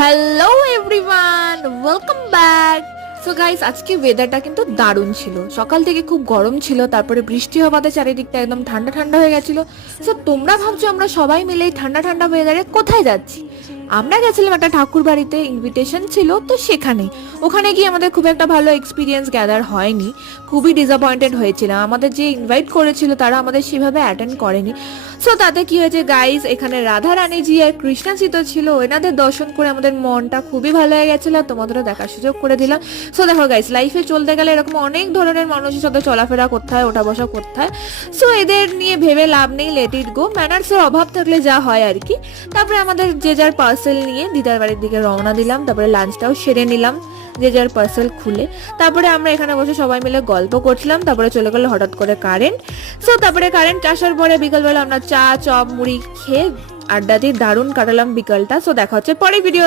Hello everyone, welcome back. So guys, আজকে ওয়েদারটা কিন্তু দারুণ ছিল। সকাল থেকে খুব গরম ছিল, তারপরে বৃষ্টি হওয়াতে চারিদিকটা একদম ঠান্ডা ঠান্ডা হয়ে গেছিল। সো তোমরা ভাবছো আমরা সবাই মিলে এই ঠান্ডা ঠান্ডা ওয়েদারে কোথায় যাচ্ছি? আমরা গেছিলাম একটা ঠাকুর বাড়িতে, ইনভিটেশন ছিল তো সেখানে। ওখানে গিয়ে আমাদের খুব একটা ভালো এক্সপিরিয়েন্স গ্যাদার হয়নি, খুবই ডিসঅ্যাপয়েন্টেড হয়েছিলাম। আমাদের যে ইনভাইট করেছিল তারা আমাদের সেভাবে অ্যাটেন্ড করেনি। সো তাতে কি হয়েছে গাইস, এখানে রাধা রানীজি আর কৃষ্ণাজি তো ছিল, এনাদের দর্শন করে আমাদের মনটা খুবই ভালো হয়ে গেছিল। তোমাদেরও দেখার সুযোগ করে দিলাম। সো দেখো গাইস, লাইফে চলতে গেলে এরকম অনেক ধরনের মানুষের সাথে চলাফেরা করতে হয়, ওঠা বসা করতে হয়। সো এদের নিয়ে ভেবে লাভ নেই, লেট ইট গো। ম্যানার্সের অভাব থাকলে যা হয় আর কি। তারপরে আমাদের যে যার পার্সেল নিয়ে দিদার বাড়ির দিকে রওনা দিলাম। তারপরে লাঞ্চটাও সেরে নিলাম যে যার পার্সেল খুলে। তারপরে আমরা এখানে বসে সবাই মিলে গল্প করছিলাম। তারপরে চলে গেলো হঠাৎ করে কারেন্ট। সো তারপরে কারেন্ট আসার পরে বিকালবেলা আমরা চা চপ মুড়ি খেয়ে আড্ডা দিয়ে দারুণ কাটালাম বিকালটা। সো দেখা হচ্ছে পরে ভিডিও।